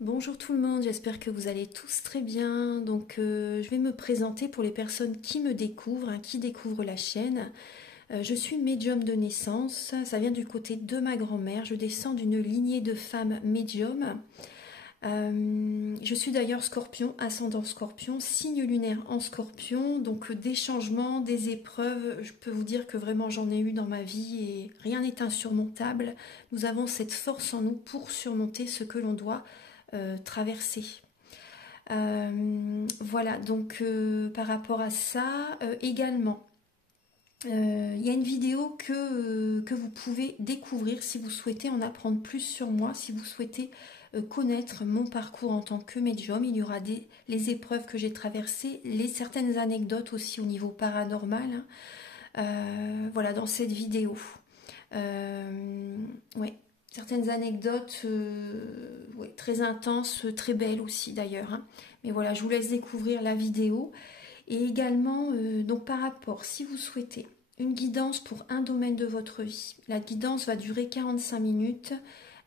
Bonjour tout le monde, j'espère que vous allez tous très bien. Donc je vais me présenter pour les personnes qui me découvrent, qui découvrent la chaîne. Je suis médium de naissance, ça vient du côté de ma grand-mère. Je descends d'une lignée de femmes médiums. Je suis d'ailleurs scorpion, ascendant scorpion, signe lunaire en scorpion. Donc des changements, des épreuves, je peux vous dire que vraiment j'en ai eu dans ma vie et rien n'est insurmontable. Nous avons cette force en nous pour surmonter ce que l'on doit traverser. Voilà, donc par rapport à ça, également, il y a une vidéo que vous pouvez découvrir si vous souhaitez en apprendre plus sur moi, si vous souhaitez connaître mon parcours en tant que médium. Il y aura les épreuves que j'ai traversées, certaines anecdotes aussi au niveau paranormal. Voilà, dans cette vidéo. Ouais. Certaines anecdotes ouais, très intenses, très belles aussi d'ailleurs. Mais voilà, je vous laisse découvrir la vidéo. Et également, donc par rapport, si vous souhaitez une guidance pour un domaine de votre vie, la guidance va durer 45 minutes.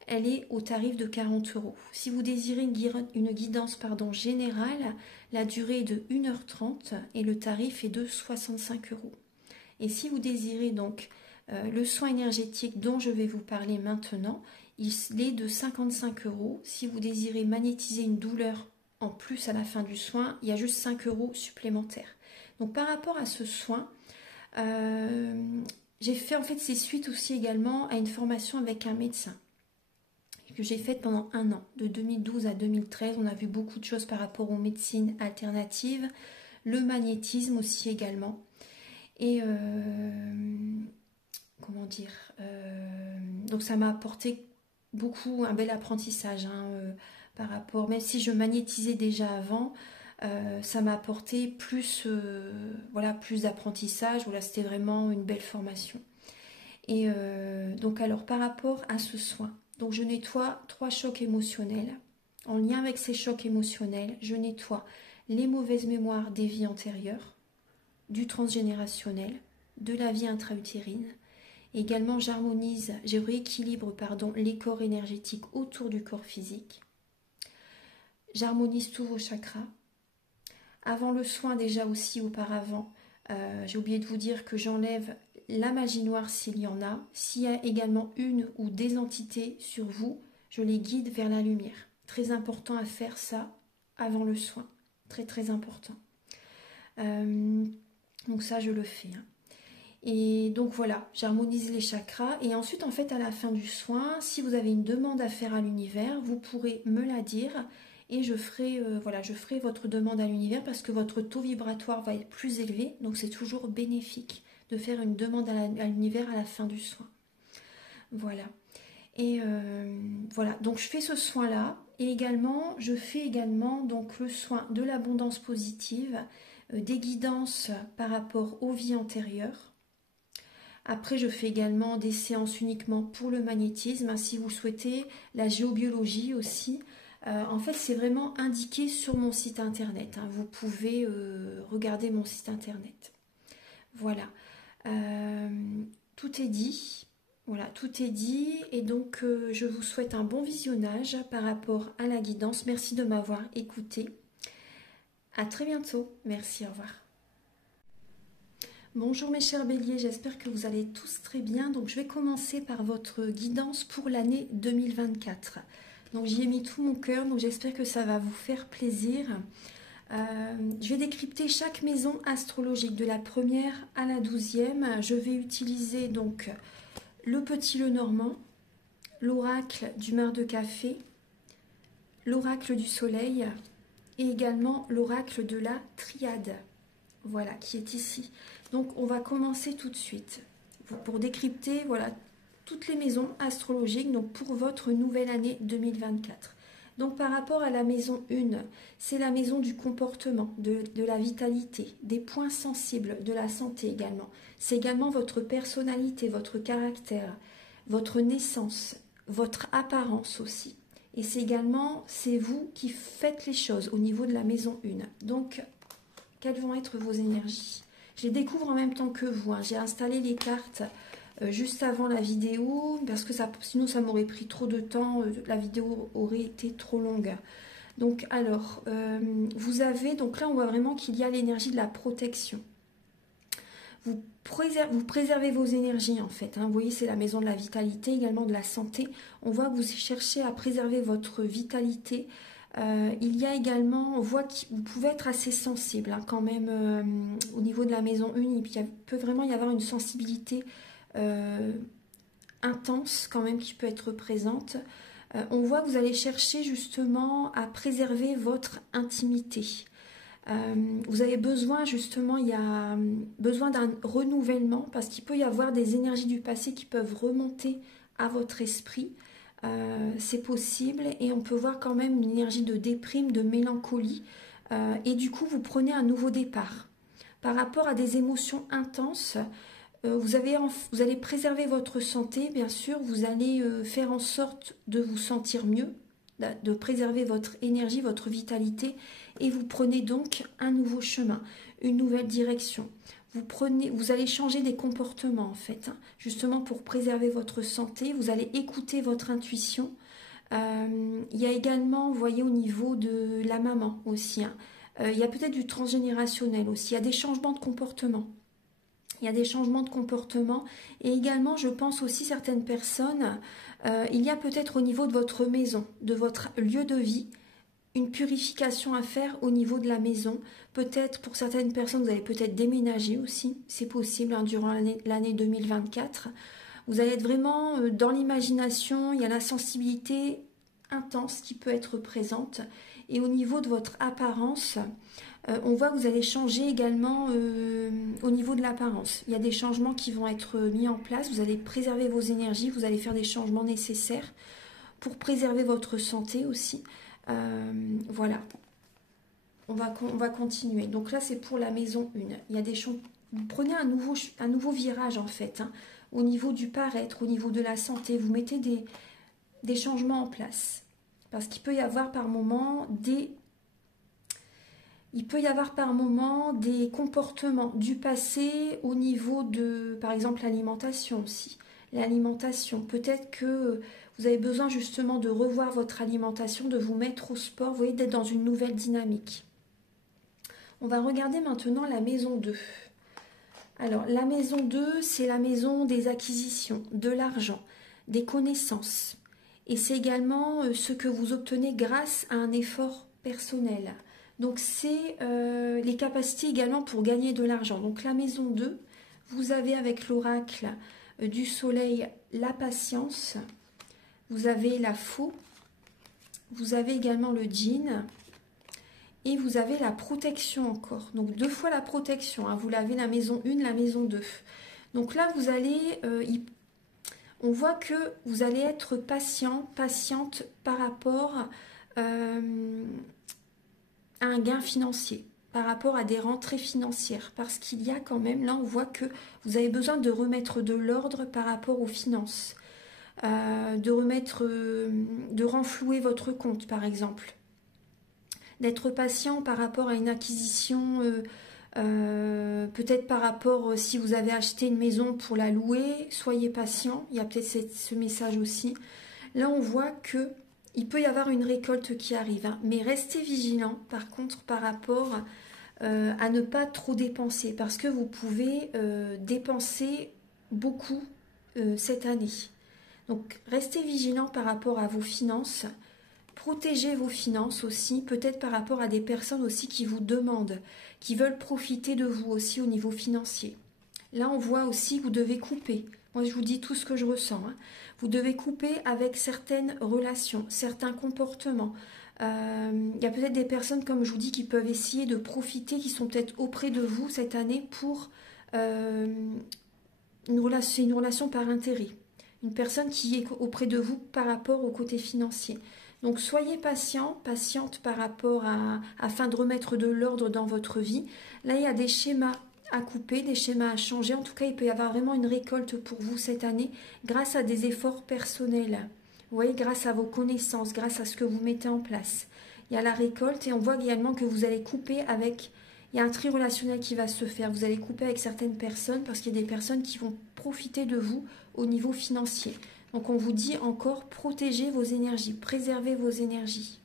Elle est au tarif de 40 €. Si vous désirez une guidance générale, la durée est de 1h30 et le tarif est de 65 €. Et si vous désirez donc le soin énergétique dont je vais vous parler maintenant, il est de 55 €. Si vous désirez magnétiser une douleur en plus à la fin du soin, il y a juste 5 € supplémentaires. Donc par rapport à ce soin, j'ai fait en fait c'est suite aussi également à une formation avec un médecin que j'ai faite pendant un an, de 2012 à 2013. On a vu beaucoup de choses par rapport aux médecines alternatives, le magnétisme aussi également. Et comment dire, donc ça m'a apporté beaucoup, un bel apprentissage par rapport, même si je magnétisais déjà avant, ça m'a apporté plus, voilà, plus d'apprentissage. Voilà, c'était vraiment une belle formation. Et donc alors par rapport à ce soin, donc je nettoie 3 chocs émotionnels. En lien avec ces chocs émotionnels, je nettoie les mauvaises mémoires des vies antérieures, du transgénérationnel, de la vie intra-utérine. Également, je rééquilibre les corps énergétiques autour du corps physique. J'harmonise tous vos chakras. Avant le soin, déjà aussi auparavant, j'ai oublié de vous dire que j'enlève la magie noire s'il y en a. S'il y a également une ou des entités sur vous, je les guide vers la lumière. Très important à faire ça avant le soin. Très très important. Donc ça, je le fais. Et donc voilà, j'harmonise les chakras. Et ensuite, en fait, à la fin du soin, si vous avez une demande à faire à l'univers, vous pourrez me la dire. Et je ferai, voilà, je ferai votre demande à l'univers parce que votre taux vibratoire va être plus élevé. Donc c'est toujours bénéfique de faire une demande à l'univers à la fin du soin. Voilà. Et voilà, donc je fais ce soin-là. Et également, je fais également donc, le soin de l'abondance positive, des guidances par rapport aux vies antérieures. Après, je fais également des séances uniquement pour le magnétisme, si vous souhaitez, la géobiologie aussi. En fait, c'est vraiment indiqué sur mon site internet. Vous pouvez regarder mon site internet. Voilà. Tout est dit. Voilà, tout est dit. Et donc, je vous souhaite un bon visionnage par rapport à la guidance. Merci de m'avoir écouté. À très bientôt. Merci, au revoir. Bonjour mes chers béliers, j'espère que vous allez tous très bien. Donc je vais commencer par votre guidance pour l'année 2024. Donc j'y ai mis tout mon cœur, donc j'espère que ça va vous faire plaisir. Je vais décrypter chaque maison astrologique de la première à la 12e. Je vais utiliser donc le petit Lenormand, l'oracle du mar de café, l'oracle du soleil et également l'oracle de la triade. Voilà, qui est ici. Donc on va commencer tout de suite pour décrypter voilà, toutes les maisons astrologiques donc pour votre nouvelle année 2024. Donc par rapport à la maison 1, c'est la maison du comportement, de la vitalité, des points sensibles, de la santé également. C'est également votre personnalité, votre caractère, votre naissance, votre apparence aussi. Et c'est également, c'est vous qui faites les choses au niveau de la maison 1. Donc, quelles vont être vos énergies? Je les découvre en même temps que vous. J'ai installé les cartes juste avant la vidéo, parce que sinon ça m'aurait pris trop de temps, la vidéo aurait été trop longue. Donc alors, vous avez, donc là on voit vraiment qu'il y a l'énergie de la protection. Vous préservez vos énergies en fait, hein. Vous voyez, c'est la maison de la vitalité, également de la santé. On voit que vous cherchez à préserver votre vitalité. Il y a également, on voit que vous pouvez être assez sensible, hein, quand même, au niveau de la maison 1. Il peut vraiment y avoir une sensibilité intense quand même qui peut être présente. On voit que vous allez chercher justement à préserver votre intimité. Vous avez besoin justement, il y a besoin d'un renouvellement parce qu'il peut y avoir des énergies du passé qui peuvent remonter à votre esprit. C'est possible et on peut voir quand même une énergie de déprime, de mélancolie et du coup vous prenez un nouveau départ. Par rapport à des émotions intenses, vous allez préserver votre santé, bien sûr, vous allez faire en sorte de vous sentir mieux, de préserver votre énergie, votre vitalité, et vous prenez donc un nouveau chemin, une nouvelle direction. Vous allez changer des comportements en fait, hein, justement pour préserver votre santé. Vous allez écouter votre intuition. Il y a également, vous voyez, au niveau de la maman aussi, hein, il y a peut-être du transgénérationnel aussi, il y a des changements de comportement. Il y a des changements de comportement et également, je pense aussi certaines personnes, il y a peut-être au niveau de votre maison, de votre lieu de vie, une purification à faire au niveau de la maison. Peut-être pour certaines personnes, vous allez peut-être déménager aussi, c'est possible, hein, durant l'année 2024. Vous allez être vraiment dans l'imagination, il y a la sensibilité intense qui peut être présente. Et au niveau de votre apparence, on voit que vous allez changer également au niveau de l'apparence. Il y a des changements qui vont être mis en place, vous allez préserver vos énergies, vous allez faire des changements nécessaires pour préserver votre santé aussi. Voilà, on va continuer. Donc là, c'est pour la maison 1. Il y a des vous prenez un nouveau virage en fait, hein, au niveau du paraître, au niveau de la santé. Vous mettez des changements en place. Parce qu'il peut y avoir par moment des comportements du passé au niveau de, par exemple, l'alimentation aussi. L'alimentation, peut-être que vous avez besoin justement de revoir votre alimentation, de vous mettre au sport, vous voyez, d'être dans une nouvelle dynamique. On va regarder maintenant la maison 2. Alors, la maison 2, c'est la maison des acquisitions, de l'argent, des connaissances. Et c'est également ce que vous obtenez grâce à un effort personnel. Donc, c'est les capacités également pour gagner de l'argent. Donc, la maison 2, vous avez avec l'oracle du soleil la patience, vous avez la faux, vous avez également le djinn et vous avez la protection encore. Donc, 2 fois la protection, hein. Vous l'avez la maison 1, la maison 2. Donc là, vous allez... on voit que vous allez être patiente par rapport à un gain financier, par rapport à des rentrées financières. Parce qu'il y a quand même, là on voit que vous avez besoin de remettre de l'ordre par rapport aux finances. De renflouer votre compte par exemple. D'être patient par rapport à une acquisition, peut-être par rapport si vous avez acheté une maison pour la louer, soyez patient, il y a peut-être ce message aussi. Là on voit que il peut y avoir une récolte qui arrive, hein, mais restez vigilant par contre par rapport à ne pas trop dépenser parce que vous pouvez dépenser beaucoup cette année. Donc restez vigilant par rapport à vos finances. Protégez vos finances aussi, peut-être par rapport à des personnes aussi qui vous demandent, qui veulent profiter de vous aussi au niveau financier. Là, on voit aussi que vous devez couper. Moi, je vous dis tout ce que je ressens, hein. Vous devez couper avec certaines relations, certains comportements. Il y a peut-être des personnes, comme je vous dis, qui peuvent essayer de profiter, qui sont peut-être auprès de vous cette année pour une relation par intérêt. Une personne qui est auprès de vous par rapport au côté financier. Donc soyez patiente par rapport afin de remettre de l'ordre dans votre vie. Là, il y a des schémas à couper, des schémas à changer. En tout cas, il peut y avoir vraiment une récolte pour vous cette année grâce à des efforts personnels. Vous voyez, grâce à vos connaissances, grâce à ce que vous mettez en place. Il y a la récolte et on voit également que vous allez couper avec Il y a un tri relationnel qui va se faire. Vous allez couper avec certaines personnes parce qu'il y a des personnes qui vont profiter de vous au niveau financier. Donc on vous dit encore, protégez vos énergies, préservez vos énergies.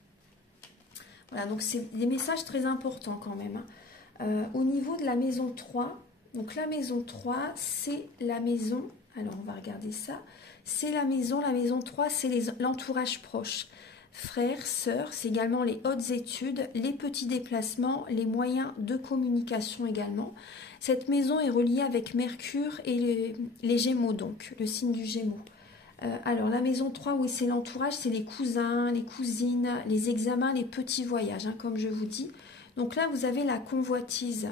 Voilà, donc c'est des messages très importants quand même. Au niveau de la maison 3, donc la maison 3, c'est la maison, alors on va regarder ça, c'est la maison 3, c'est l'entourage proche. Frères, sœurs, c'est également les hautes études, les petits déplacements, les moyens de communication également. Cette maison est reliée avec Mercure et les Gémeaux, donc le signe du Gémeaux. Alors la maison 3, oui, c'est l'entourage, c'est les cousins, les cousines, les examens, les petits voyages, hein, comme je vous dis. Donc là, vous avez la convoitise.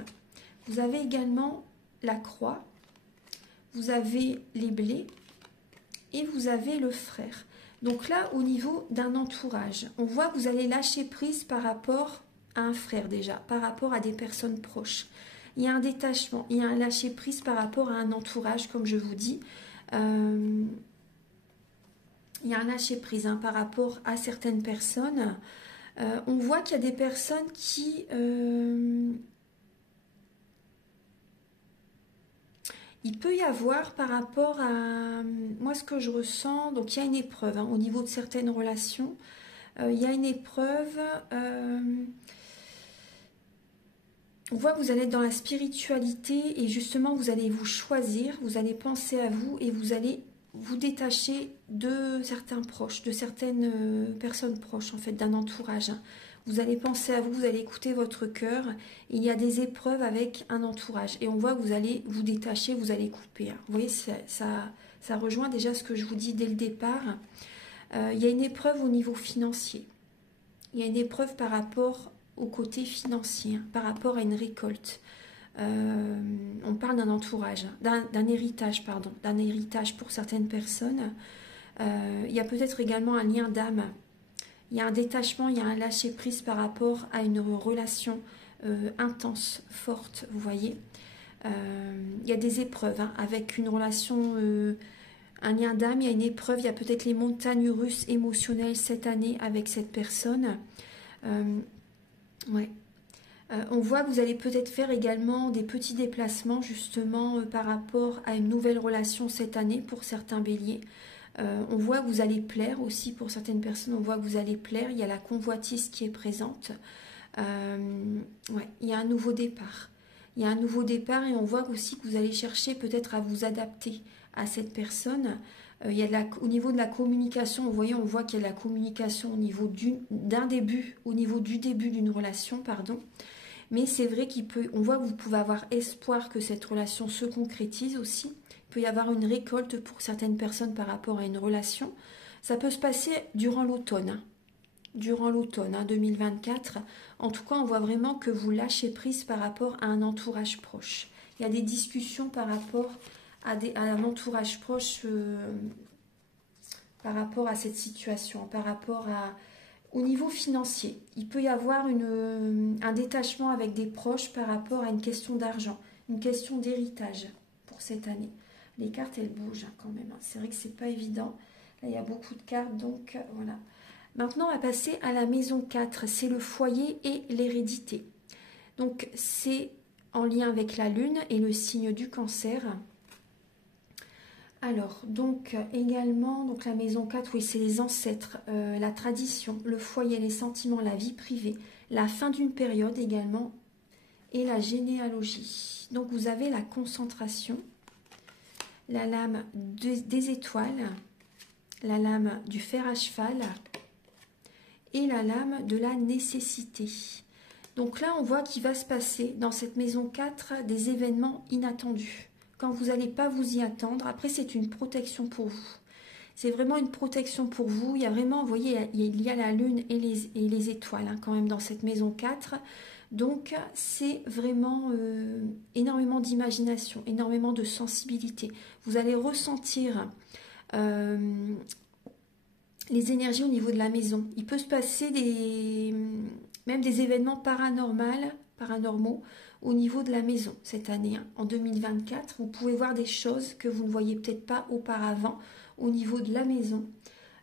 Vous avez également la croix, vous avez les blés et vous avez le frère. Donc là, au niveau d'un entourage, on voit que vous allez lâcher prise par rapport à un frère déjà, par rapport à des personnes proches. Il y a un détachement, il y a un lâcher prise par rapport à un entourage, comme je vous dis. Il y a un lâcher prise hein, par rapport à certaines personnes. On voit qu'il y a des personnes qui... il peut y avoir par rapport à... Moi, ce que je ressens, donc il y a une épreuve hein, au niveau de certaines relations. Il y a une épreuve... on voit que vous allez être dans la spiritualité et justement, vous allez vous choisir, vous allez penser à vous et vous allez vous détacher de certains proches, de certaines personnes proches en fait, d'un entourage. Vous allez penser à vous, vous allez écouter votre cœur. Il y a des épreuves avec un entourage et on voit que vous allez vous détacher, vous allez couper. Vous voyez, ça rejoint déjà ce que je vous dis dès le départ. Il y a une épreuve au niveau financier. Il y a une épreuve par rapport au côté financier, par rapport à une récolte. On parle d'un entourage, d'un héritage, pardon, d'un héritage pour certaines personnes. Il y a peut-être également un lien d'âme. Il y a un détachement, il y a un lâcher-prise par rapport à une relation intense, forte, vous voyez. Il y a des épreuves hein, avec une relation, un lien d'âme, il y a une épreuve, il y a peut-être les montagnes russes émotionnelles cette année avec cette personne. Ouais. On voit que vous allez peut-être faire également des petits déplacements justement par rapport à une nouvelle relation cette année pour certains béliers. On voit que vous allez plaire aussi pour certaines personnes, on voit que vous allez plaire, il y a la convoitise qui est présente. Ouais, il y a un nouveau départ. Il y a un nouveau départ et on voit aussi que vous allez chercher peut-être à vous adapter à cette personne. Il y a au niveau de la communication, vous voyez, on voit qu'il y a de la communication au niveau d'un début, au niveau du début d'une relation, pardon. Mais c'est vrai on voit que vous pouvez avoir espoir que cette relation se concrétise aussi. Il peut y avoir une récolte pour certaines personnes par rapport à une relation. Ça peut se passer durant l'automne. Hein. Durant l'automne 2024. En tout cas, on voit vraiment que vous lâchez prise par rapport à un entourage proche. Il y a des discussions par rapport à un entourage proche par rapport à cette situation, par rapport à... Au niveau financier, il peut y avoir un détachement avec des proches par rapport à une question d'argent, une question d'héritage pour cette année. Les cartes, elles bougent quand même. C'est vrai que c'est pas évident. Là, il y a beaucoup de cartes, donc voilà. Maintenant, on va passer à la maison 4. C'est le foyer et l'hérédité. Donc, c'est en lien avec la lune et le signe du cancer. Alors, donc également, donc la maison 4, oui, c'est les ancêtres, la tradition, le foyer, les sentiments, la vie privée, la fin d'une période également, et la généalogie. Donc, vous avez la concentration, la lame des étoiles, la lame du fer à cheval et la lame de la nécessité. Donc là, on voit qu'il va se passer dans cette maison 4 des événements inattendus. Quand vous n'allez pas vous y attendre. Après, c'est une protection pour vous. C'est vraiment une protection pour vous. Il y a vraiment, vous voyez, il y a la lune et les étoiles hein, quand même dans cette maison 4. Donc, c'est vraiment énormément d'imagination, énormément de sensibilité. Vous allez ressentir les énergies au niveau de la maison. Il peut se passer même des événements paranormaux au niveau de la maison cette année, hein, en 2024. Vous pouvez voir des choses que vous ne voyez peut-être pas auparavant au niveau de la maison.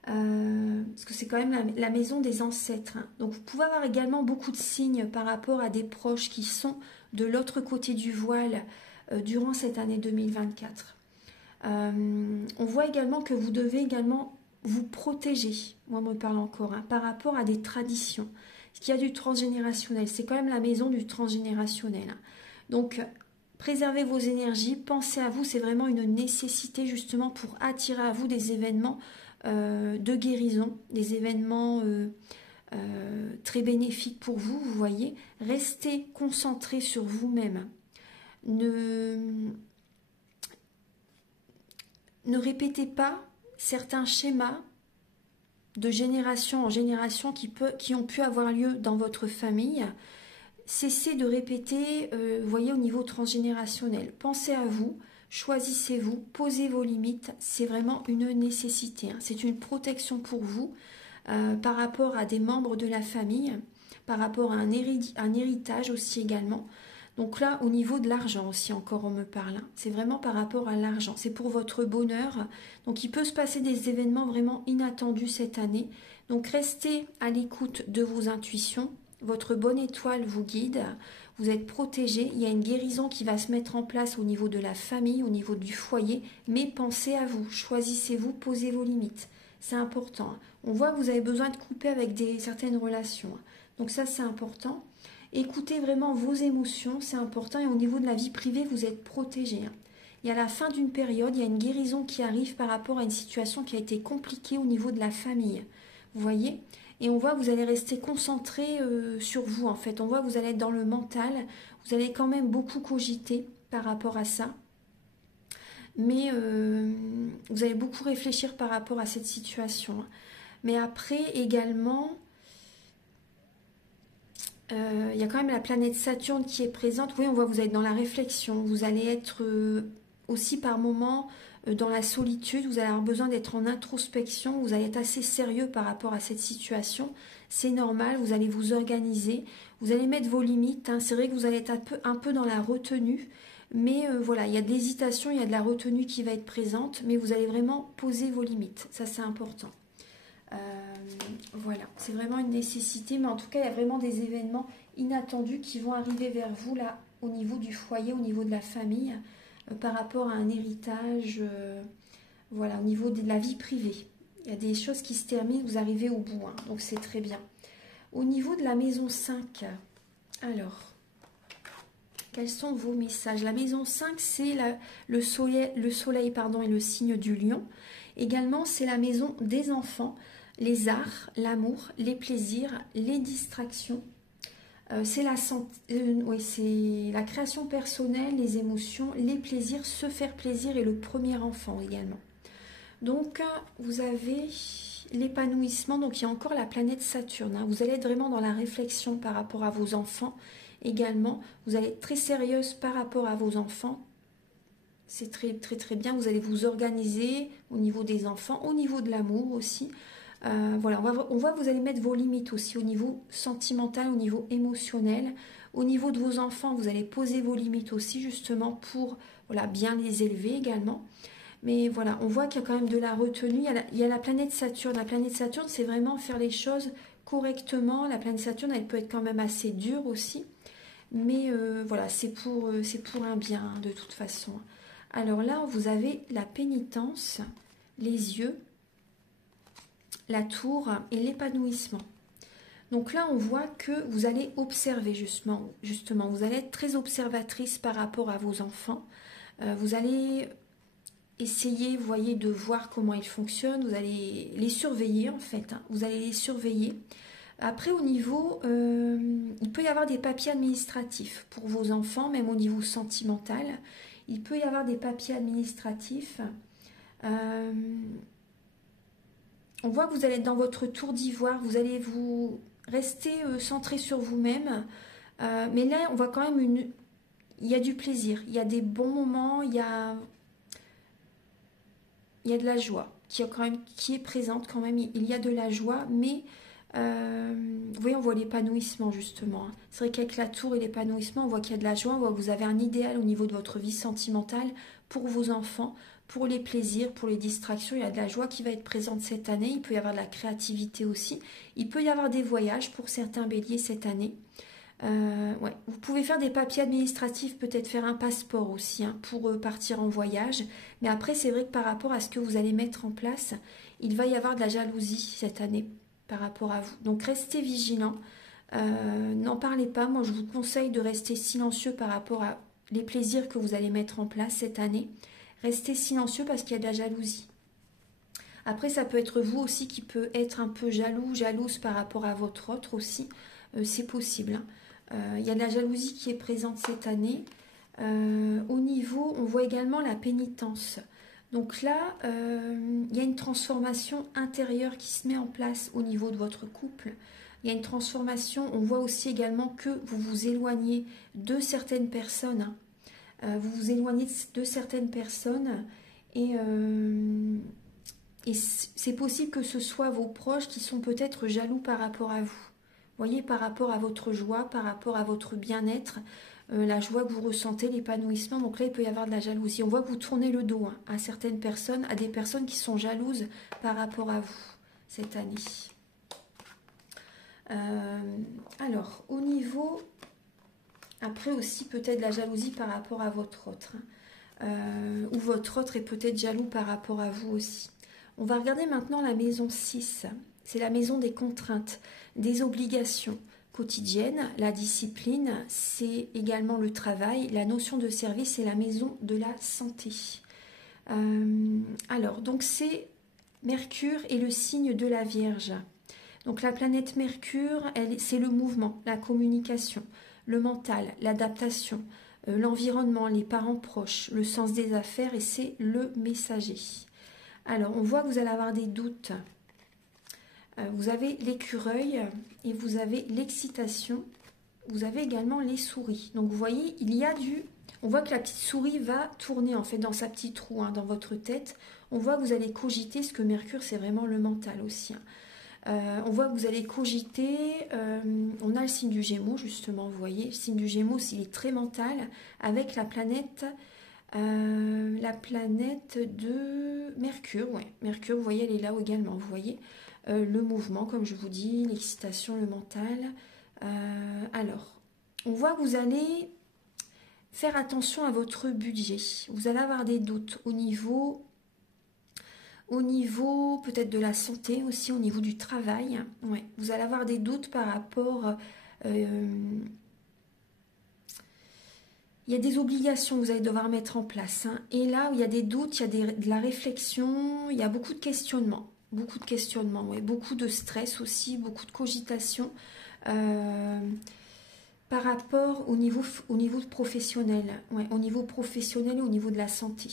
Parce que c'est quand même la maison des ancêtres. Hein. Donc vous pouvez avoir également beaucoup de signes par rapport à des proches qui sont de l'autre côté du voile durant cette année 2024. On voit également que vous devez également vous protéger, moi me parle encore, hein, par rapport à des traditions. Ce qu'il y a du transgénérationnel, c'est quand même la maison du transgénérationnel. Hein. Donc, préservez vos énergies, pensez à vous, c'est vraiment une nécessité justement pour attirer à vous des événements de guérison, des événements très bénéfiques pour vous, vous voyez. Restez concentrés sur vous-même. Ne répétez pas certains schémas de génération en génération qui ont pu avoir lieu dans votre famille. Cessez de répéter, vous voyez, au niveau transgénérationnel. Pensez à vous, choisissez-vous, posez vos limites. C'est vraiment une nécessité. Hein. C'est une protection pour vous par rapport à des membres de la famille, par rapport à un héritage aussi également. Donc là, au niveau de l'argent aussi, encore on me parle. Hein. C'est vraiment par rapport à l'argent. C'est pour votre bonheur. Donc il peut se passer des événements vraiment inattendus cette année. Donc restez à l'écoute de vos intuitions. Votre bonne étoile vous guide. Vous êtes protégé. Il y a une guérison qui va se mettre en place au niveau de la famille, au niveau du foyer. Mais pensez à vous. Choisissez-vous, posez vos limites. C'est important. Hein. On voit que vous avez besoin de couper avec certaines relations. Hein. Donc ça, c'est important. Écoutez vraiment vos émotions, c'est important. Et au niveau de la vie privée, vous êtes protégé. Hein. Il y a la fin d'une période, il y a une guérison qui arrive par rapport à une situation qui a été compliquée au niveau de la famille. Vous voyez? Et on voit que vous allez rester concentré sur vous, en fait. On voit que vous allez être dans le mental. Vous allez quand même beaucoup cogiter par rapport à ça. Mais vous allez beaucoup réfléchir par rapport à cette situation. Hein. Mais après, également... il y a quand même la planète Saturne qui est présente. Oui, on voit que vous êtes dans la réflexion. Vous allez être aussi par moments dans la solitude. Vous allez avoir besoin d'être en introspection. Vous allez être assez sérieux par rapport à cette situation. C'est normal. Vous allez vous organiser. Vous allez mettre vos limites. Hein. C'est vrai que vous allez être un peu dans la retenue. Mais voilà, il y a de l'hésitation, il y a de la retenue qui va être présente. Mais vous allez vraiment poser vos limites. Ça, c'est important. Voilà, c'est vraiment une nécessité, mais en tout cas, il y a vraiment des événements inattendus qui vont arriver vers vous, là, au niveau du foyer, au niveau de la famille, par rapport à un héritage, voilà, au niveau de la vie privée. Il y a des choses qui se terminent, vous arrivez au bout, hein, donc c'est très bien. Au niveau de la maison 5, alors, quels sont vos messages? La maison 5, c'est le soleil pardon, et le signe du lion. Également, c'est la maison des enfants. Les arts, l'amour, les plaisirs, les distractions. C'est la création personnelle, les émotions, les plaisirs, se faire plaisir et le premier enfant également. Donc, vous avez l'épanouissement. Donc, il y a encore la planète Saturne. Hein. Vous allez être vraiment dans la réflexion par rapport à vos enfants également. Vous allez être très sérieuse par rapport à vos enfants. C'est très, très, très bien. Vous allez vous organiser au niveau des enfants, au niveau de l'amour aussi. Voilà, on voit que vous allez mettre vos limites aussi au niveau sentimental, au niveau émotionnel. Au niveau de vos enfants, vous allez poser vos limites aussi justement pour voilà, bien les élever également. Mais voilà, on voit qu'il y a quand même de la retenue. Il y a la planète Saturne. La planète Saturne, c'est vraiment faire les choses correctement. La planète Saturne, elle peut être quand même assez dure aussi. Mais voilà, c'est pour un bien hein, de toute façon. Alors là, vous avez la pénitence, les yeux, la tour et l'épanouissement. Donc là, on voit que vous allez observer justement. Vous allez être très observatrice par rapport à vos enfants. Vous allez essayer, vous voyez, de voir comment ils fonctionnent. Vous allez les surveiller en fait. Hein. Vous allez les surveiller. Après, au niveau, il peut y avoir des papiers administratifs pour vos enfants, même au niveau sentimental. Il peut y avoir des papiers administratifs. On voit que vous allez être dans votre tour d'ivoire, vous allez vous rester centré sur vous-même. Mais là, on voit quand même il y a du plaisir, il y a des bons moments, il y a de la joie qui est présente quand même. Il y a de la joie, mais vous voyez, on voit l'épanouissement justement. Hein. C'est vrai qu'avec la tour et l'épanouissement, on voit qu'il y a de la joie, on voit que vous avez un idéal au niveau de votre vie sentimentale pour vos enfants, pour les plaisirs, pour les distractions. Il y a de la joie qui va être présente cette année. Il peut y avoir de la créativité aussi. Il peut y avoir des voyages pour certains béliers cette année. Ouais. Vous pouvez faire des papiers administratifs, peut-être faire un passeport aussi hein, pour partir en voyage. Mais après, c'est vrai que par rapport à ce que vous allez mettre en place, il va y avoir de la jalousie cette année par rapport à vous. Donc restez vigilants. N'en parlez pas. Moi, je vous conseille de rester silencieux par rapport à les plaisirs que vous allez mettre en place cette année. Restez silencieux parce qu'il y a de la jalousie. Après, ça peut être vous aussi qui peut être un peu jaloux, jalouse par rapport à votre autre aussi. C'est possible. Hein. Il y a de la jalousie qui est présente cette année. Au niveau, on voit également la pénitence. Donc là, il y a une transformation intérieure qui se met en place au niveau de votre couple. Il y a une transformation, on voit aussi également que vous vous éloignez de certaines personnes. Hein. Vous vous éloignez de certaines personnes et c'est possible que ce soit vos proches qui sont peut-être jaloux par rapport à vous. Vous voyez, par rapport à votre joie, par rapport à votre bien-être, la joie que vous ressentez, l'épanouissement. Donc là, il peut y avoir de la jalousie. On voit que vous tournez le dos hein, à certaines personnes, à des personnes qui sont jalouses par rapport à vous cette année. Alors, au niveau... Après aussi, peut-être de la jalousie par rapport à votre autre. Hein, ou votre autre est peut-être jaloux par rapport à vous aussi. On va regarder maintenant la maison 6. C'est la maison des contraintes, des obligations quotidiennes. La discipline, c'est également le travail. La notion de service, c'est la maison de la santé. Alors, donc c'est Mercure et le signe de la Vierge. Donc la planète Mercure, c'est le mouvement, la communication, le mental, l'adaptation, l'environnement, les parents proches, le sens des affaires et c'est le messager. Alors, on voit que vous allez avoir des doutes. Vous avez l'écureuil et vous avez l'excitation. Vous avez également les souris. Donc, vous voyez, il y a du... On voit que la petite souris va tourner en fait dans sa petite roue, hein, dans votre tête. On voit que vous allez cogiter, ce que Mercure, c'est vraiment le mental aussi. Hein. On voit que vous allez cogiter. On a le signe du Gémeaux, justement, vous voyez. Le signe du Gémeaux, il est très mental, avec la planète de Mercure. Ouais. Mercure, vous voyez, elle est là également. Vous voyez le mouvement, comme je vous dis, l'excitation, le mental. Alors, on voit que vous allez faire attention à votre budget. Vous allez avoir des doutes au niveau peut-être de la santé aussi, au niveau du travail. Ouais. Vous allez avoir des doutes par rapport... il y a des obligations que vous allez devoir mettre en place. Hein. Et là où il y a des doutes, il y a de la réflexion, il y a beaucoup de questionnements. Beaucoup de questionnements, ouais. Beaucoup de stress aussi, beaucoup de cogitation. Par rapport au niveau professionnel. Ouais, au niveau professionnel et au niveau de la santé.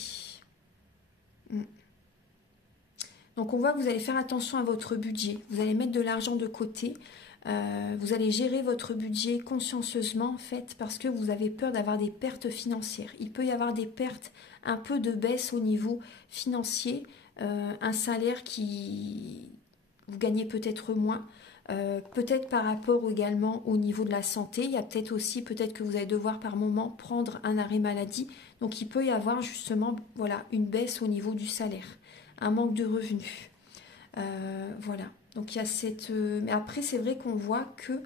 Donc on voit que vous allez faire attention à votre budget. Vous allez mettre de l'argent de côté. Vous allez gérer votre budget consciencieusement en fait parce que vous avez peur d'avoir des pertes financières. Il peut y avoir des pertes, un peu de baisse au niveau financier, un salaire qui vous gagnez peut-être moins, peut-être par rapport également au niveau de la santé. Il y a peut-être aussi peut-être que vous allez devoir par moment prendre un arrêt maladie. Donc il peut y avoir justement voilà une baisse au niveau du salaire, un manque de revenus. Voilà. Donc il y a cette... Mais après, c'est vrai qu'on voit que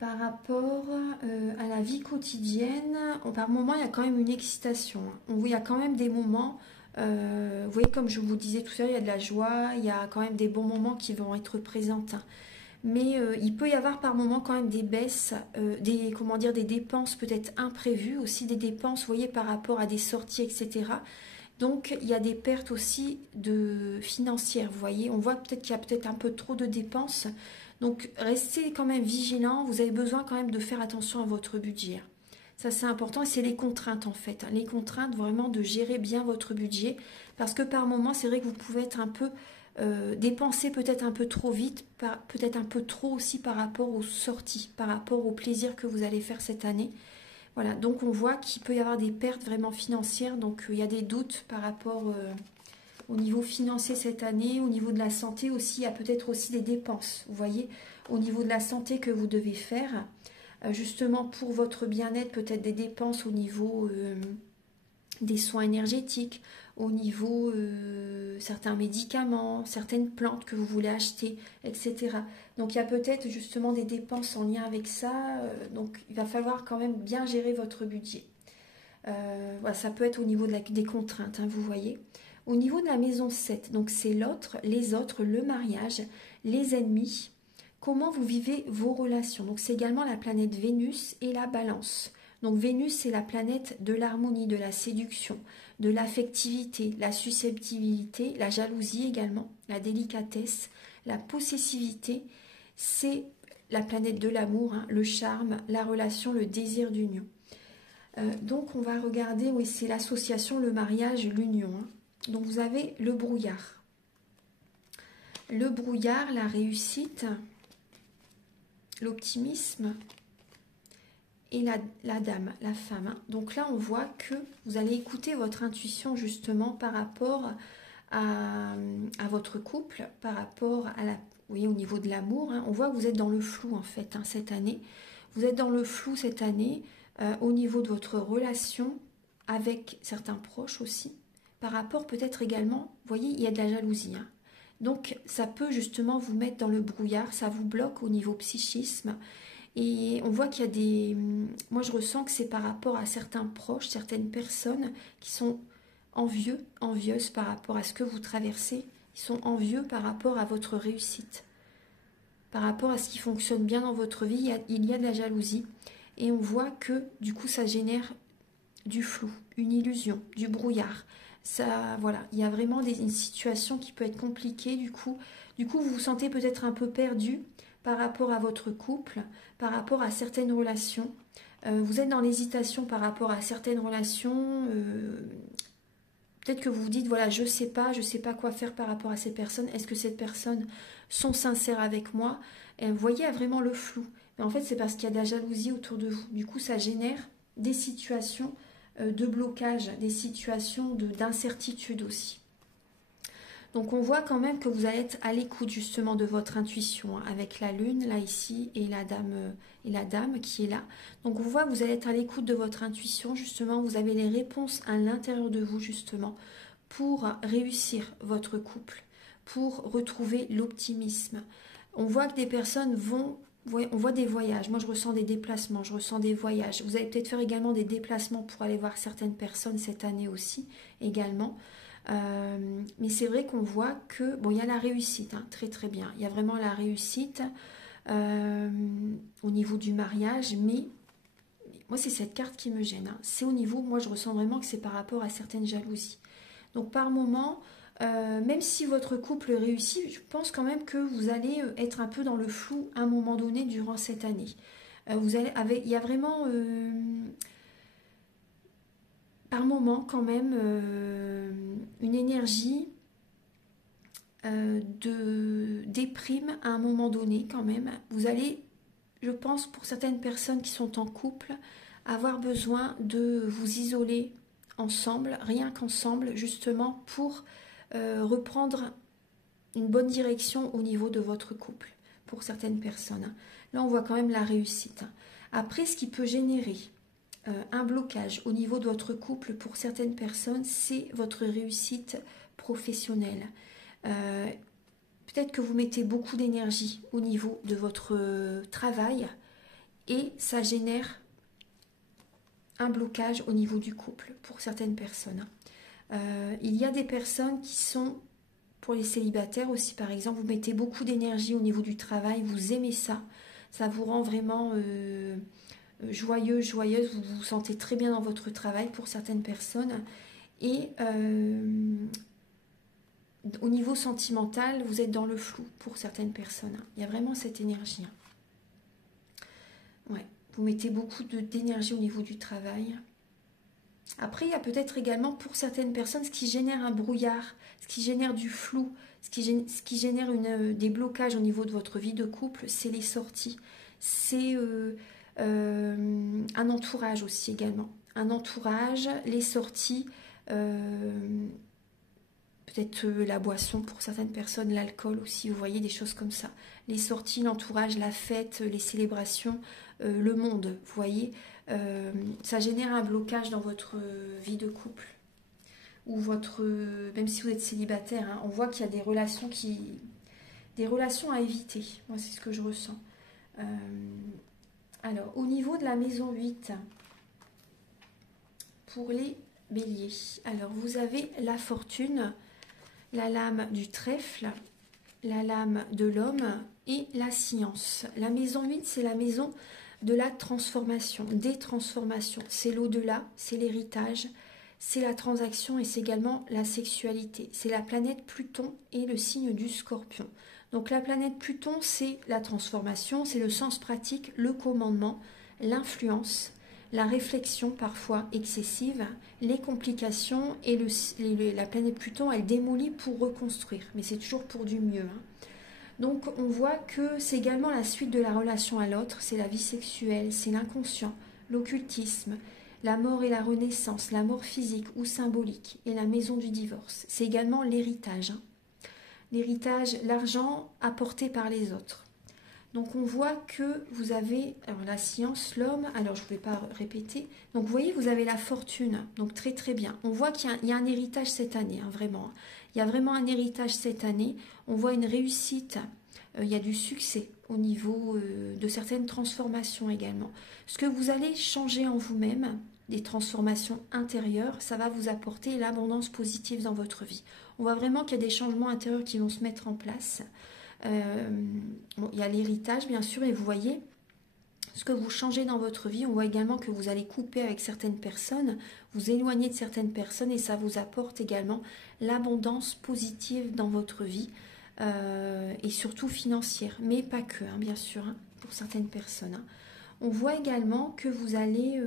par rapport à la vie quotidienne, par moment, il y a quand même une excitation. Hein. Il y a quand même des moments, vous voyez, comme je vous disais tout à l'heure, il y a de la joie, il y a quand même des bons moments qui vont être présents. Hein. Mais il peut y avoir par moment quand même des baisses, des dépenses peut-être imprévues, aussi des dépenses, vous voyez, par rapport à des sorties, etc. Donc, il y a des pertes aussi financières, vous voyez. On voit peut-être qu'il y a peut-être un peu trop de dépenses. Donc, restez quand même vigilants. Vous avez besoin quand même de faire attention à votre budget. Ça, c'est important. Et c'est les contraintes, en fait. Les contraintes, vraiment, de gérer bien votre budget. Parce que par moment, c'est vrai que vous pouvez être un peu... dépenser peut-être un peu trop vite, peut-être un peu trop aussi par rapport aux sorties, par rapport aux plaisirs que vous allez faire cette année. Voilà, donc on voit qu'il peut y avoir des pertes vraiment financières, donc il y a des doutes par rapport au niveau financier cette année, au niveau de la santé aussi, il y a peut-être aussi des dépenses, vous voyez, au niveau de la santé que vous devez faire, justement pour votre bien-être, peut-être des dépenses au niveau des soins énergétiques, au niveau certains médicaments, certaines plantes que vous voulez acheter, etc. Donc il y a peut-être justement des dépenses en lien avec ça, donc il va falloir quand même bien gérer votre budget. Voilà, ça peut être au niveau des contraintes, hein, vous voyez. Au niveau de la maison 7, donc c'est l'autre, les autres, le mariage, les ennemis, comment vous vivez vos relations. Donc c'est également la planète Vénus et la Balance. Donc Vénus, c'est la planète de l'harmonie, de la séduction, de l'affectivité, la susceptibilité, la jalousie également, la délicatesse, la possessivité. C'est la planète de l'amour, hein, le charme, la relation, le désir d'union. Donc on va regarder, oui, c'est l'association, le mariage, l'union. Hein. Donc vous avez le brouillard. Le brouillard, la réussite, l'optimisme et la dame, la femme. Hein. Donc là, on voit que vous allez écouter votre intuition justement par rapport à votre couple, par rapport à la, oui, au niveau de l'amour. Hein. On voit que vous êtes dans le flou en fait, hein, cette année. Vous êtes dans le flou cette année au niveau de votre relation avec certains proches aussi. Par rapport peut-être également, vous voyez, il y a de la jalousie. Hein. Donc ça peut justement vous mettre dans le brouillard, ça vous bloque au niveau psychisme. Et on voit qu'il y a des... Moi je ressens que c'est par rapport à certains proches, certaines personnes qui sont envieux, envieuses par rapport à ce que vous traversez. Ils sont envieux par rapport à votre réussite. Par rapport à ce qui fonctionne bien dans votre vie, il y a de la jalousie. Et on voit que du coup ça génère du flou, une illusion, du brouillard. Ça, voilà, il y a vraiment une situation qui peut être compliquée du coup. Du coup, vous vous sentez peut-être un peu perdu par rapport à votre couple, par rapport à certaines relations. Vous êtes dans l'hésitation par rapport à certaines relations. Peut-être que vous vous dites, voilà, je ne sais pas quoi faire par rapport à ces personnes. Est-ce que ces personnes sont sincères avec moi? Et vous voyez, il y a vraiment le flou. Mais en fait, c'est parce qu'il y a de la jalousie autour de vous. Du coup, ça génère des situations de blocage, des situations d'incertitude aussi. Donc on voit quand même que vous allez être à l'écoute justement de votre intuition, hein, avec la lune là ici et la dame qui est là. Donc on voit que vous allez être à l'écoute de votre intuition, justement vous avez les réponses à l'intérieur de vous justement pour réussir votre couple, pour retrouver l'optimisme. On voit que des personnes vont... On voit des voyages, moi je ressens des déplacements, je ressens des voyages. Vous allez peut-être faire également des déplacements pour aller voir certaines personnes cette année aussi, également. Mais c'est vrai qu'on voit que, bon, il y a la réussite, hein, très très bien. Il y a vraiment la réussite au niveau du mariage, mais moi c'est cette carte qui me gêne. Hein. C'est au niveau, moi je ressens vraiment que c'est par rapport à certaines jalousies. Donc par moment... même si votre couple réussit, je pense quand même que vous allez être un peu dans le flou à un moment donné durant cette année. Il y a vraiment par moment quand même une énergie de déprime à un moment donné quand même. Vous allez, je pense, pour certaines personnes qui sont en couple, avoir besoin de vous isoler ensemble, rien qu'ensemble, justement pour reprendre une bonne direction au niveau de votre couple pour certaines personnes. Là, on voit quand même la réussite. Après, ce qui peut générer un blocage au niveau de votre couple pour certaines personnes, c'est votre réussite professionnelle. Peut-être que vous mettez beaucoup d'énergie au niveau de votre travail et ça génère un blocage au niveau du couple pour certaines personnes. Il y a des personnes qui sont, pour les célibataires aussi par exemple, vous mettez beaucoup d'énergie au niveau du travail, vous aimez ça, ça vous rend vraiment joyeuse, vous vous sentez très bien dans votre travail pour certaines personnes. Et au niveau sentimental, vous êtes dans le flou pour certaines personnes. Il y a vraiment cette énergie. Ouais, vous mettez beaucoup d'énergie au niveau du travail. Après, il y a peut-être également pour certaines personnes ce qui génère un brouillard, ce qui génère du flou, ce qui génère des blocages au niveau de votre vie de couple, c'est les sorties. C'est un entourage aussi également. Un entourage, les sorties, peut-être la boisson pour certaines personnes, l'alcool aussi, vous voyez, des choses comme ça. Les sorties, l'entourage, la fête, les célébrations, le monde, vous voyez. Ça génère un blocage dans votre vie de couple. Ou votre, même si vous êtes célibataire, hein, on voit qu'il y a des relations à éviter. Moi, c'est ce que je ressens. Alors, au niveau de la maison 8, pour les béliers, alors vous avez la fortune, la lame du trèfle, la lame de l'homme et la science. La maison 8, c'est la maison de la transformation, des transformations. C'est l'au-delà, c'est l'héritage, c'est la transaction et c'est également la sexualité. C'est la planète Pluton et le signe du Scorpion. Donc la planète Pluton, c'est la transformation, c'est le sens pratique, le commandement, l'influence, la réflexion parfois excessive, les complications et la planète Pluton, elle démolit pour reconstruire. Mais c'est toujours pour du mieux. Donc on voit que c'est également la suite de la relation à l'autre, c'est la vie sexuelle, c'est l'inconscient, l'occultisme, la mort et la renaissance, la mort physique ou symbolique et la maison du divorce. C'est également l'héritage. L'héritage, l'argent apporté par les autres. Donc on voit que vous avez la science, l'homme, alors je ne vais pas répéter. Donc vous voyez, vous avez la fortune, donc très très bien. On voit qu'il y a un héritage cette année, vraiment. Il y a vraiment un héritage cette année. On voit une réussite, il y a du succès au niveau de certaines transformations également. Ce que vous allez changer en vous-même, des transformations intérieures, ça va vous apporter l'abondance positive dans votre vie. On voit vraiment qu'il y a des changements intérieurs qui vont se mettre en place. Bon, il y a l'héritage bien sûr et vous voyez ce que vous changez dans votre vie. On voit également que vous allez couper avec certaines personnes, vous éloigner de certaines personnes et ça vous apporte également l'abondance positive dans votre vie et surtout financière, mais pas que, bien sûr, pour certaines personnes. On voit également que vous allez...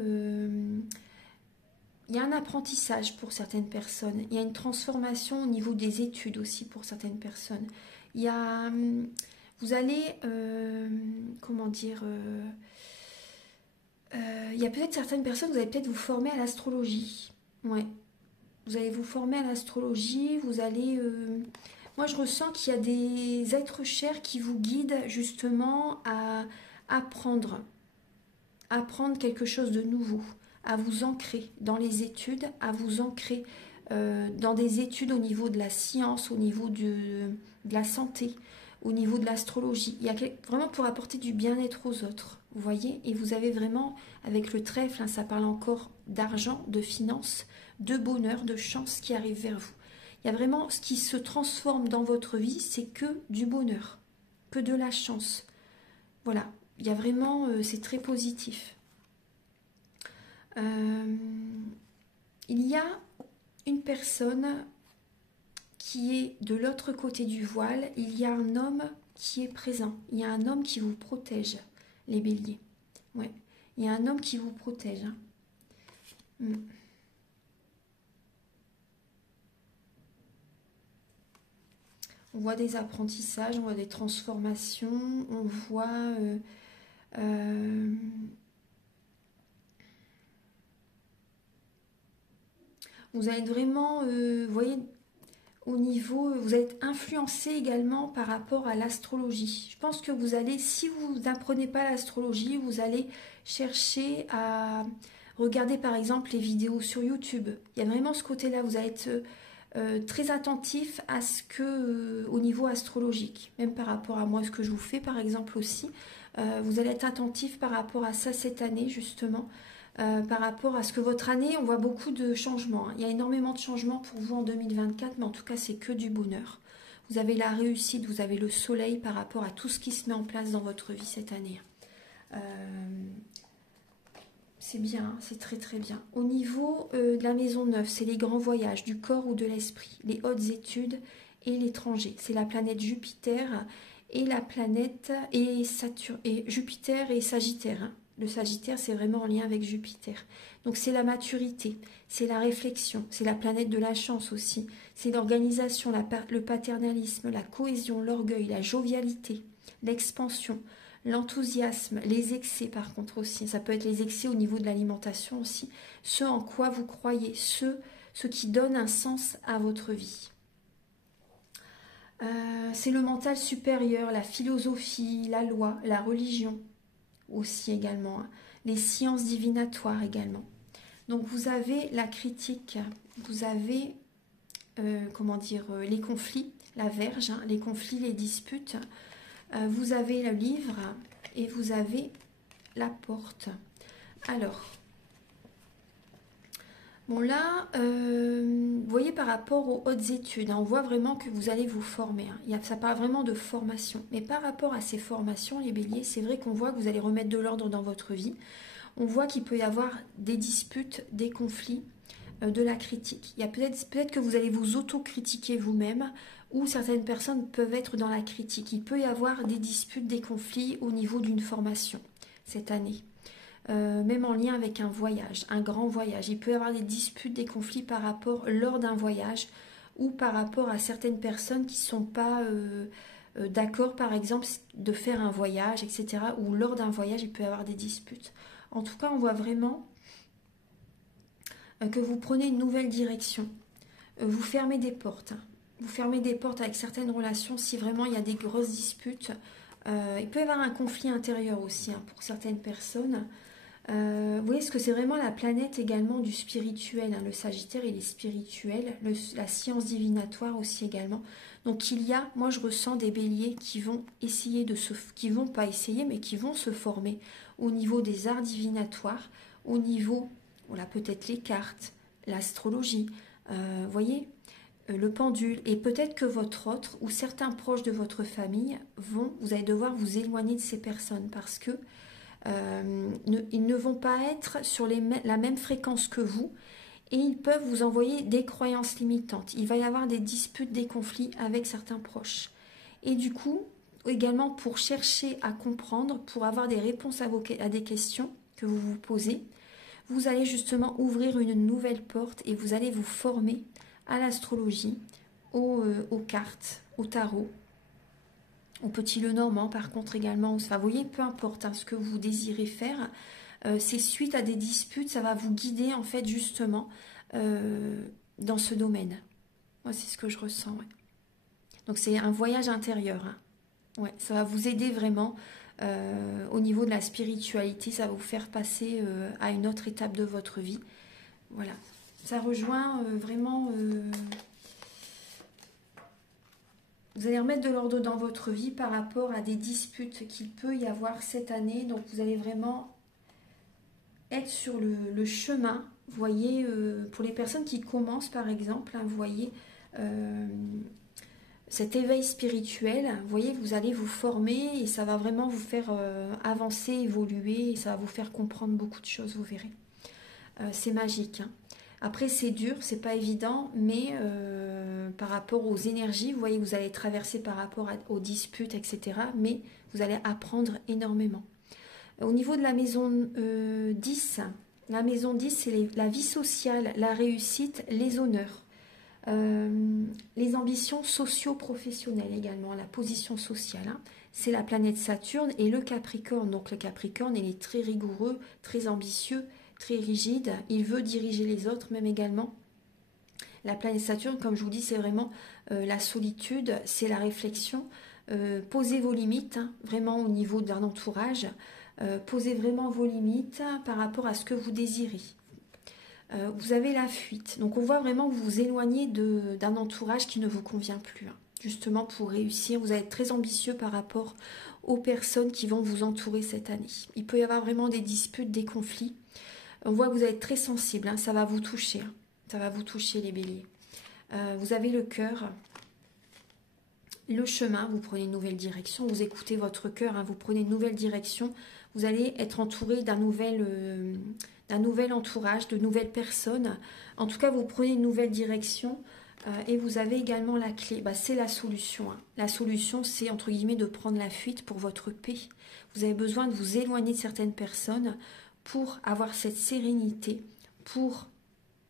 il y a un apprentissage pour certaines personnes, il y a une transformation au niveau des études aussi pour certaines personnes. Il y a, vous allez, comment dire, il y a peut-être certaines personnes, vous allez peut-être vous former à l'astrologie. Ouais, vous allez vous former à l'astrologie, vous allez... moi, je ressens qu'il y a des êtres chers qui vous guident justement à apprendre quelque chose de nouveau, à vous ancrer dans les études, à vous ancrer dans des études au niveau de la science, au niveau de la santé, au niveau de l'astrologie. Il y a vraiment pour apporter du bien-être aux autres, vous voyez. Et vous avez vraiment, avec le trèfle, ça parle encore d'argent, de finances, de bonheur, de chance qui arrive vers vous. Il y a vraiment ce qui se transforme dans votre vie, c'est que du bonheur, que de la chance. Voilà, il y a vraiment, c'est très positif. Il y a une personne qui est de l'autre côté du voile, il y a un homme qui est présent, il y a un homme qui vous protège, les béliers. Ouais, il y a un homme qui vous protège. On voit des apprentissages, on voit des transformations, on voit... vous allez vraiment, vous voyez, au niveau, vous êtes influencé également par rapport à l'astrologie. Je pense que vous allez, si vous n'apprenez pas l'astrologie, vous allez chercher à regarder par exemple les vidéos sur YouTube. Il y a vraiment ce côté-là, vous allez être très attentif à ce que, au niveau astrologique, même par rapport à moi, ce que je vous fais par exemple aussi. Vous allez être attentif par rapport à ça cette année justement. Par rapport à ce que votre année, on voit beaucoup de changements. Il y a énormément de changements pour vous en 2024, mais en tout cas, c'est que du bonheur. Vous avez la réussite, vous avez le soleil par rapport à tout ce qui se met en place dans votre vie cette année. C'est bien, c'est très très bien. Au niveau de la maison 9, c'est les grands voyages du corps ou de l'esprit, les hautes études et l'étranger. C'est la planète Jupiter et la planète et Saturne, et Jupiter et Sagittaire. Le Sagittaire, c'est vraiment en lien avec Jupiter. Donc c'est la maturité, c'est la réflexion, c'est la planète de la chance aussi. C'est l'organisation, le paternalisme, la cohésion, l'orgueil, la jovialité, l'expansion, l'enthousiasme, les excès par contre aussi. Ça peut être les excès au niveau de l'alimentation aussi. Ce en quoi vous croyez, ce qui donne un sens à votre vie. C'est le mental supérieur, la philosophie, la loi, la religion. aussi également, hein. Les sciences divinatoires également. Donc vous avez la critique, vous avez, comment dire, les conflits, la verge, hein, les conflits, les disputes. Vous avez le livre et vous avez la porte. Alors, bon là, vous voyez par rapport aux hautes études, hein, on voit vraiment que vous allez vous former. Hein. Ça parle vraiment de formation. Mais par rapport à ces formations, les béliers, c'est vrai qu'on voit que vous allez remettre de l'ordre dans votre vie. On voit qu'il peut y avoir des disputes, des conflits, de la critique. Il y a peut-être que vous allez vous auto-critiquer vous-même, ou certaines personnes peuvent être dans la critique. Il peut y avoir des disputes, des conflits au niveau d'une formation cette année. Même en lien avec un voyage, un grand voyage. Il peut y avoir des disputes, des conflits par rapport lors d'un voyage ou par rapport à certaines personnes qui ne sont pas d'accord, par exemple, de faire un voyage, etc. Ou lors d'un voyage, il peut y avoir des disputes. En tout cas, on voit vraiment que vous prenez une nouvelle direction. Vous fermez des portes. Vous fermez des portes avec certaines relations si vraiment il y a des grosses disputes. Il peut y avoir un conflit intérieur aussi, hein, pour certaines personnes. Vous voyez, ce que c'est vraiment la planète également du spirituel. Hein. Le Sagittaire, il est spirituel. La science divinatoire aussi également. Donc il y a, moi je ressens des béliers qui vont essayer qui vont pas essayer, mais qui vont se former au niveau des arts divinatoires, au niveau, voilà, peut-être les cartes, l'astrologie, vous voyez, le pendule. Et peut-être que votre autre ou certains proches de votre famille vous allez devoir vous éloigner de ces personnes parce que ils ne vont pas être sur la même fréquence que vous et ils peuvent vous envoyer des croyances limitantes. Il va y avoir des disputes, des conflits avec certains proches. Et du coup, également pour chercher à comprendre, pour avoir des réponses à des questions que vous vous posez, vous allez justement ouvrir une nouvelle porte et vous allez vous former à l'astrologie, aux cartes, au tarot, au petit Lenormand par contre également. Enfin, vous voyez, peu importe hein, ce que vous désirez faire, c'est suite à des disputes, ça va vous guider en fait justement dans ce domaine. Moi, c'est ce que je ressens. Ouais. Donc c'est un voyage intérieur. Hein. Ouais, ça va vous aider vraiment au niveau de la spiritualité, ça va vous faire passer à une autre étape de votre vie. Voilà, ça rejoint vraiment... vous allez remettre de l'ordre dans votre vie par rapport à des disputes qu'il peut y avoir cette année. Donc vous allez vraiment être sur le chemin. Vous voyez, pour les personnes qui commencent par exemple, hein, vous voyez... cet éveil spirituel, vous voyez, vous allez vous former et ça va vraiment vous faire avancer, évoluer et ça va vous faire comprendre beaucoup de choses, vous verrez. C'est magique. Hein. Après, c'est dur, c'est pas évident, mais par rapport aux énergies, vous voyez, vous allez traverser par rapport aux disputes, etc. Mais vous allez apprendre énormément. Au niveau de la maison 10, la maison 10, c'est la vie sociale, la réussite, les honneurs. Les ambitions socio-professionnelles également, la position sociale. Hein. C'est la planète Saturne et le Capricorne. Donc le Capricorne, il est très rigoureux, très ambitieux, très rigide. Il veut diriger les autres, même également. La planète Saturne, comme je vous dis, c'est vraiment la solitude, c'est la réflexion. Posez vos limites, hein, vraiment au niveau d'un entourage. Posez vraiment vos limites par rapport à ce que vous désirez. Vous avez la fuite. Donc on voit vraiment que vous vous éloignez d'un entourage qui ne vous convient plus. Hein. Justement pour réussir, vous allez être très ambitieux par rapport aux personnes qui vont vous entourer cette année. Il peut y avoir vraiment des disputes, des conflits. On voit que vous allez être très sensible, hein. Ça va vous toucher. Hein. Ça va vous toucher les béliers. Vous avez le cœur, le chemin, vous prenez une nouvelle direction, vous écoutez votre cœur, hein, vous prenez une nouvelle direction. Vous allez être entouré d'un nouvel entourage, de nouvelles personnes. En tout cas, vous prenez une nouvelle direction et vous avez également la clé. Bah, c'est la solution. Hein. La solution, c'est entre guillemets de prendre la fuite pour votre paix. Vous avez besoin de vous éloigner de certaines personnes pour avoir cette sérénité, pour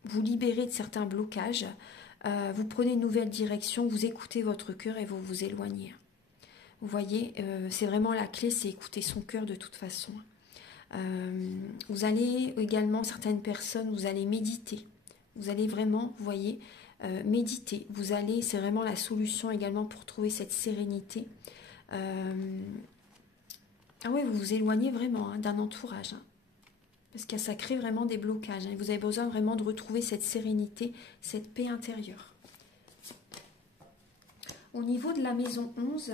vous libérer de certains blocages. Vous prenez une nouvelle direction, vous écoutez votre cœur et vous vous éloignez. Vous voyez, c'est vraiment la clé, c'est écouter son cœur de toute façon. Vous allez également, certaines personnes, vous allez méditer. Vous allez vraiment, vous voyez, méditer. Vous allez, c'est vraiment la solution également pour trouver cette sérénité. Ah ouais, vous vous éloignez vraiment hein, d'un entourage. Hein, parce que ça crée vraiment des blocages. Hein, et vous avez besoin vraiment de retrouver cette sérénité, cette paix intérieure. Au niveau de la maison 11,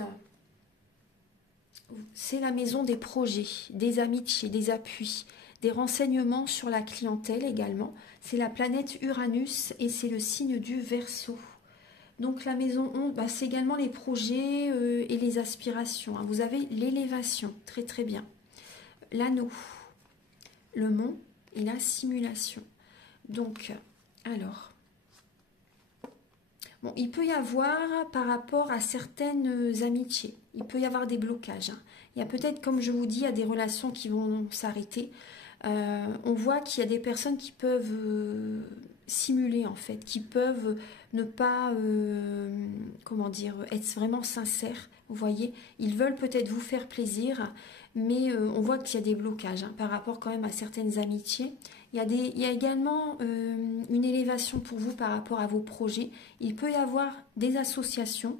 c'est la maison des projets, des amitiés, des appuis, des renseignements sur la clientèle également. C'est la planète Uranus et c'est le signe du Verseau. Donc la maison 11, bah, c'est également les projets et les aspirations. Hein. Vous avez l'élévation, très très bien. L'anneau, le mont et la simulation. Donc, alors, bon, il peut y avoir par rapport à certaines amitiés, il peut y avoir des blocages. Hein. Il y a peut-être, comme je vous dis, il y a des relations qui vont s'arrêter. On voit qu'il y a des personnes qui peuvent simuler en fait, qui peuvent ne pas, comment dire, être vraiment sincères. Vous voyez, ils veulent peut-être vous faire plaisir, mais on voit qu'il y a des blocages hein, par rapport quand même à certaines amitiés. Il y a également une élévation pour vous par rapport à vos projets. Il peut y avoir des associations.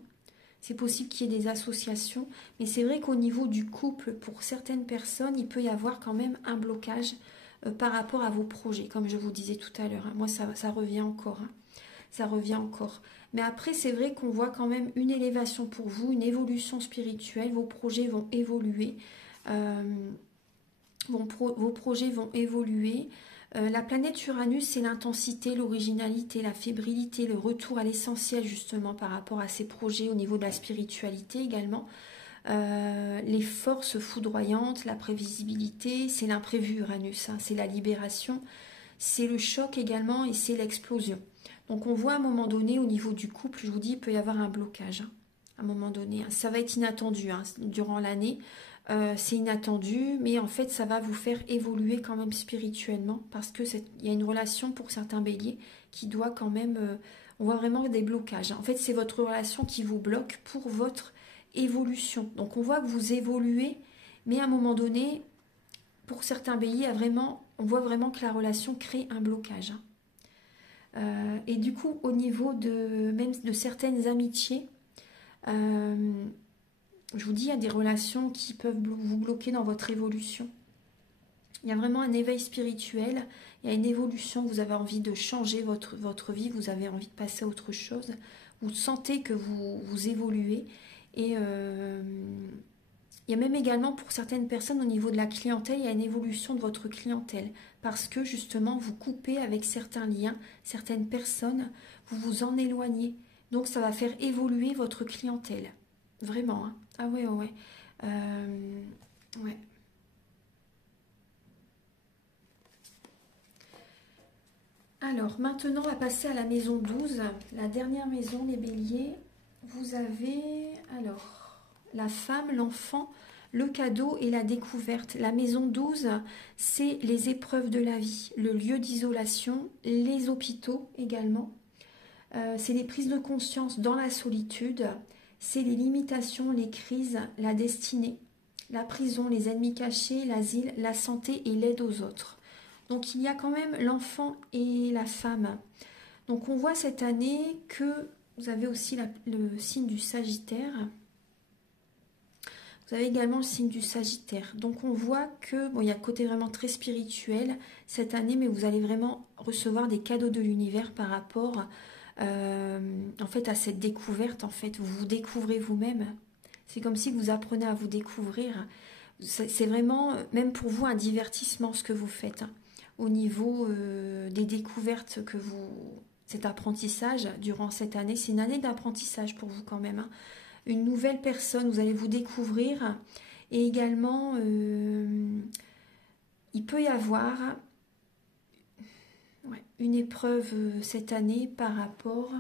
C'est possible qu'il y ait des associations, mais c'est vrai qu'au niveau du couple, pour certaines personnes, il peut y avoir quand même un blocage par rapport à vos projets, comme je vous disais tout à l'heure. Hein. Moi, ça revient encore. Hein. Ça revient encore. Mais après, c'est vrai qu'on voit quand même une élévation pour vous, une évolution spirituelle. Vos projets vont évoluer. Vos projets vont évoluer. La planète Uranus, c'est l'intensité, l'originalité, la fébrilité, le retour à l'essentiel justement par rapport à ces projets au niveau de la spiritualité également. Les forces foudroyantes, la prévisibilité, c'est l'imprévu Uranus, hein, c'est la libération, c'est le choc également et c'est l'explosion. Donc on voit à un moment donné au niveau du couple, je vous dis, il peut y avoir un blocage. Hein, à un moment donné, hein. Ça va être inattendu hein, durant l'année. C'est inattendu, mais en fait, ça va vous faire évoluer quand même spirituellement parce que il y a une relation pour certains béliers qui doit quand même... on voit vraiment des blocages. En fait, c'est votre relation qui vous bloque pour votre évolution. Donc, on voit que vous évoluez, mais à un moment donné, pour certains béliers, on voit vraiment que la relation crée un blocage. Et du coup, au niveau même de certaines amitiés, je vous dis, il y a des relations qui peuvent vous bloquer dans votre évolution. Il y a vraiment un éveil spirituel, il y a une évolution, vous avez envie de changer votre vie, vous avez envie de passer à autre chose, vous sentez que vous évoluez. Et il y a même également pour certaines personnes au niveau de la clientèle, il y a une évolution de votre clientèle parce que justement vous coupez avec certains liens, certaines personnes, vous vous en éloignez. Donc ça va faire évoluer votre clientèle. Vraiment, hein. Ah ouais, ouais, ouais. Ouais. Alors, maintenant, on va passer à la maison 12. La dernière maison, les béliers. Vous avez, alors, la femme, l'enfant, le cadeau et la découverte. La maison 12, c'est les épreuves de la vie, le lieu d'isolation, les hôpitaux également. C'est les prises de conscience dans la solitude. C'est les limitations, les crises, la destinée, la prison, les ennemis cachés, l'asile, la santé et l'aide aux autres. Donc il y a quand même l'enfant et la femme. Donc on voit cette année que vous avez aussi le signe du Sagittaire. Vous avez également le signe du Sagittaire. Donc on voit que, bon, il y a un côté vraiment très spirituel cette année, mais vous allez vraiment recevoir des cadeaux de l'univers par rapport en fait à cette découverte. En fait, vous vous découvrez vous-même. C'est comme si vous apprenez à vous découvrir. C'est vraiment, même pour vous, un divertissement ce que vous faites. Hein, au niveau des découvertes que vous... Cet apprentissage durant cette année, c'est une année d'apprentissage pour vous quand même. Hein. Une nouvelle personne, vous allez vous découvrir. Et également, il peut y avoir une épreuve cette année par rapport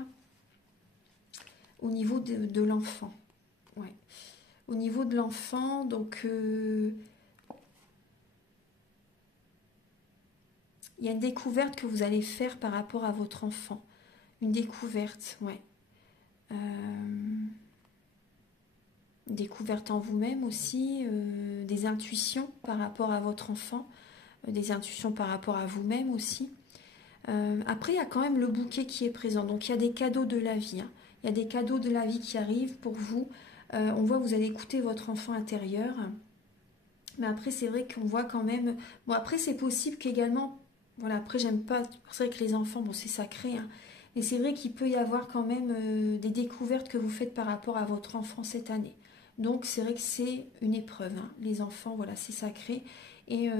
au niveau de l'enfant. Ouais. Au niveau de l'enfant, donc il y a une découverte que vous allez faire par rapport à votre enfant. Une découverte, ouais. Découverte en vous-même aussi, des intuitions par rapport à votre enfant, des intuitions par rapport à vous-même aussi. Après, il y a quand même le bouquet qui est présent. Donc, il y a des cadeaux de la vie. Hein. Il y a des cadeaux de la vie qui arrivent pour vous. On voit que vous allez écouter votre enfant intérieur. Mais après, c'est vrai qu'on voit quand même... Bon, après, c'est possible qu'également... Voilà, après, j'aime pas... C'est vrai que les enfants, bon, c'est sacré, hein. Mais c'est vrai qu'il peut y avoir quand même des découvertes que vous faites par rapport à votre enfant cette année. Donc, c'est vrai que c'est une épreuve, hein. Les enfants, voilà, c'est sacré. Et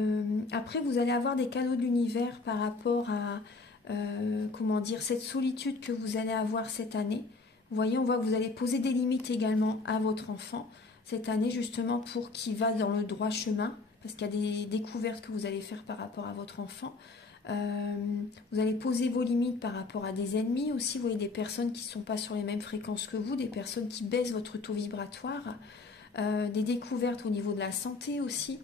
après, vous allez avoir des cadeaux de l'univers par rapport à... comment dire, cette solitude que vous allez avoir cette année. Vous voyez, on voit que vous allez poser des limites également à votre enfant cette année, justement pour qu'il va dans le droit chemin, parce qu'il y a des découvertes que vous allez faire par rapport à votre enfant. Vous allez poser vos limites par rapport à des ennemis aussi. Vous voyez, des personnes qui ne sont pas sur les mêmes fréquences que vous, des personnes qui baissent votre taux vibratoire, des découvertes au niveau de la santé aussi.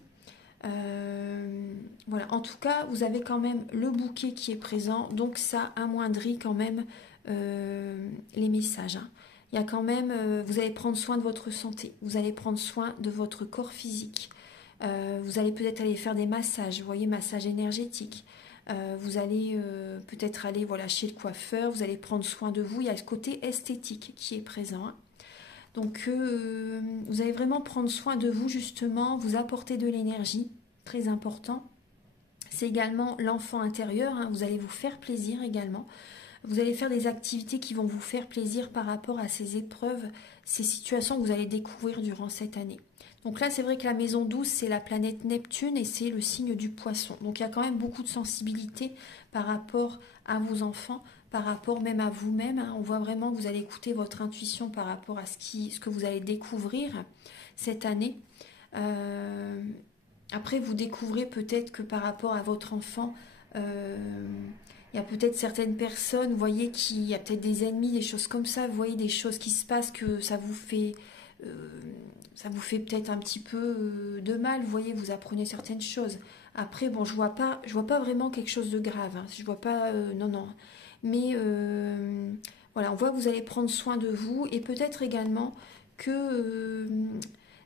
Voilà, en tout cas, vous avez quand même le bouquet qui est présent, donc ça amoindrit quand même les messages, hein. Il y a quand même, vous allez prendre soin de votre santé, vous allez prendre soin de votre corps physique, vous allez peut-être aller faire des massages, vous voyez, massages énergétiques. Vous allez peut-être aller voilà, chez le coiffeur, vous allez prendre soin de vous, il y a ce côté esthétique qui est présent, hein. Donc vous allez vraiment prendre soin de vous justement, vous apporter de l'énergie, très important. C'est également l'enfant intérieur, hein, vous allez vous faire plaisir également. Vous allez faire des activités qui vont vous faire plaisir par rapport à ces épreuves, ces situations que vous allez découvrir durant cette année. Donc là, c'est vrai que la maison 12, c'est la planète Neptune et c'est le signe du poisson. Donc il y a quand même beaucoup de sensibilité par rapport à vos enfants, par rapport même à vous-même, hein. On voit vraiment que vous allez écouter votre intuition par rapport à ce que vous allez découvrir cette année. Après, vous découvrez peut-être que par rapport à votre enfant, il y a peut-être certaines personnes, vous voyez, il y a peut-être des ennemis, des choses comme ça, vous voyez des choses qui se passent que ça vous fait peut-être un petit peu de mal, vous voyez, vous apprenez certaines choses. Après, bon, je vois pas vraiment quelque chose de grave, hein. Je vois pas, non, non. Mais voilà, on voit que vous allez prendre soin de vous et peut-être également que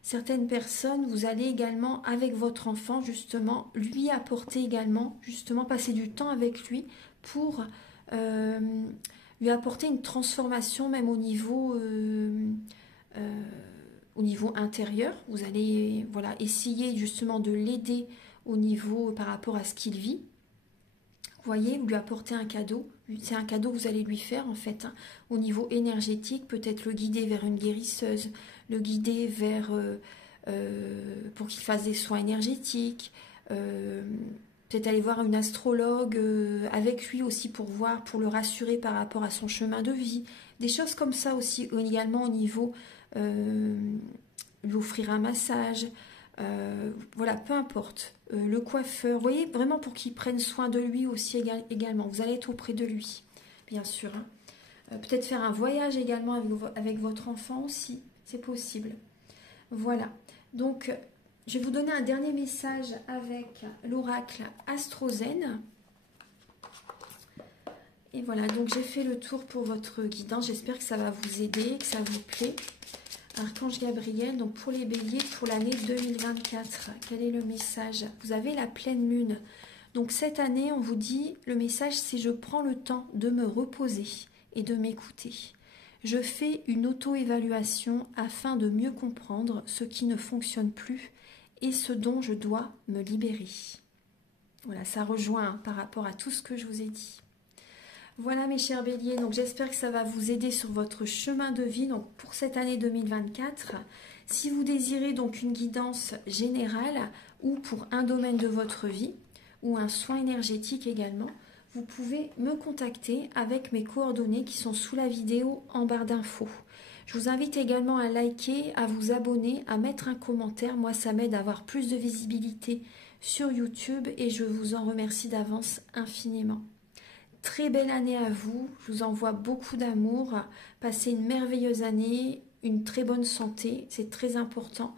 certaines personnes, vous allez également avec votre enfant justement lui apporter également, justement passer du temps avec lui pour euh, lui apporter une transformation même au niveau intérieur. Vous allez voilà, essayer justement de l'aider au niveau par rapport à ce qu'il vit. Vous voyez, vous lui apportez un cadeau. C'est un cadeau que vous allez lui faire en fait, hein. Au niveau énergétique, peut-être le guider vers une guérisseuse, le guider vers pour qu'il fasse des soins énergétiques, peut-être aller voir une astrologue avec lui aussi pour voir, pour le rassurer par rapport à son chemin de vie. Des choses comme ça aussi, également au niveau lui offrir un massage. Voilà, peu importe. Le coiffeur, vous voyez, vraiment pour qu'il prenne soin de lui aussi également. Vous allez être auprès de lui, bien sûr, hein. Peut-être faire un voyage également avec votre enfant aussi, c'est possible. Voilà, donc je vais vous donner un dernier message avec l'oracle Astrozen. Et voilà, donc j'ai fait le tour pour votre guidance. J'espère que ça va vous aider, que ça vous plaît. Archange Gabriel, donc pour les béliers, pour l'année 2024, quel est le message? Vous avez la pleine lune. Donc cette année, on vous dit, le message c'est je prends le temps de me reposer et de m'écouter. Je fais une auto-évaluation afin de mieux comprendre ce qui ne fonctionne plus et ce dont je dois me libérer. Voilà, ça rejoint par rapport à tout ce que je vous ai dit. Voilà mes chers béliers, donc j'espère que ça va vous aider sur votre chemin de vie donc pour cette année 2024. Si vous désirez donc une guidance générale ou pour un domaine de votre vie ou un soin énergétique également, vous pouvez me contacter avec mes coordonnées qui sont sous la vidéo en barre d'infos. Je vous invite également à liker, à vous abonner, à mettre un commentaire. Moi, ça m'aide à avoir plus de visibilité sur YouTube et je vous en remercie d'avance infiniment. Très belle année à vous, je vous envoie beaucoup d'amour, passez une merveilleuse année, une très bonne santé, c'est très important,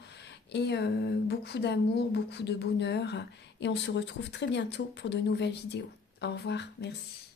et beaucoup d'amour, beaucoup de bonheur, et on se retrouve très bientôt pour de nouvelles vidéos. Au revoir, merci.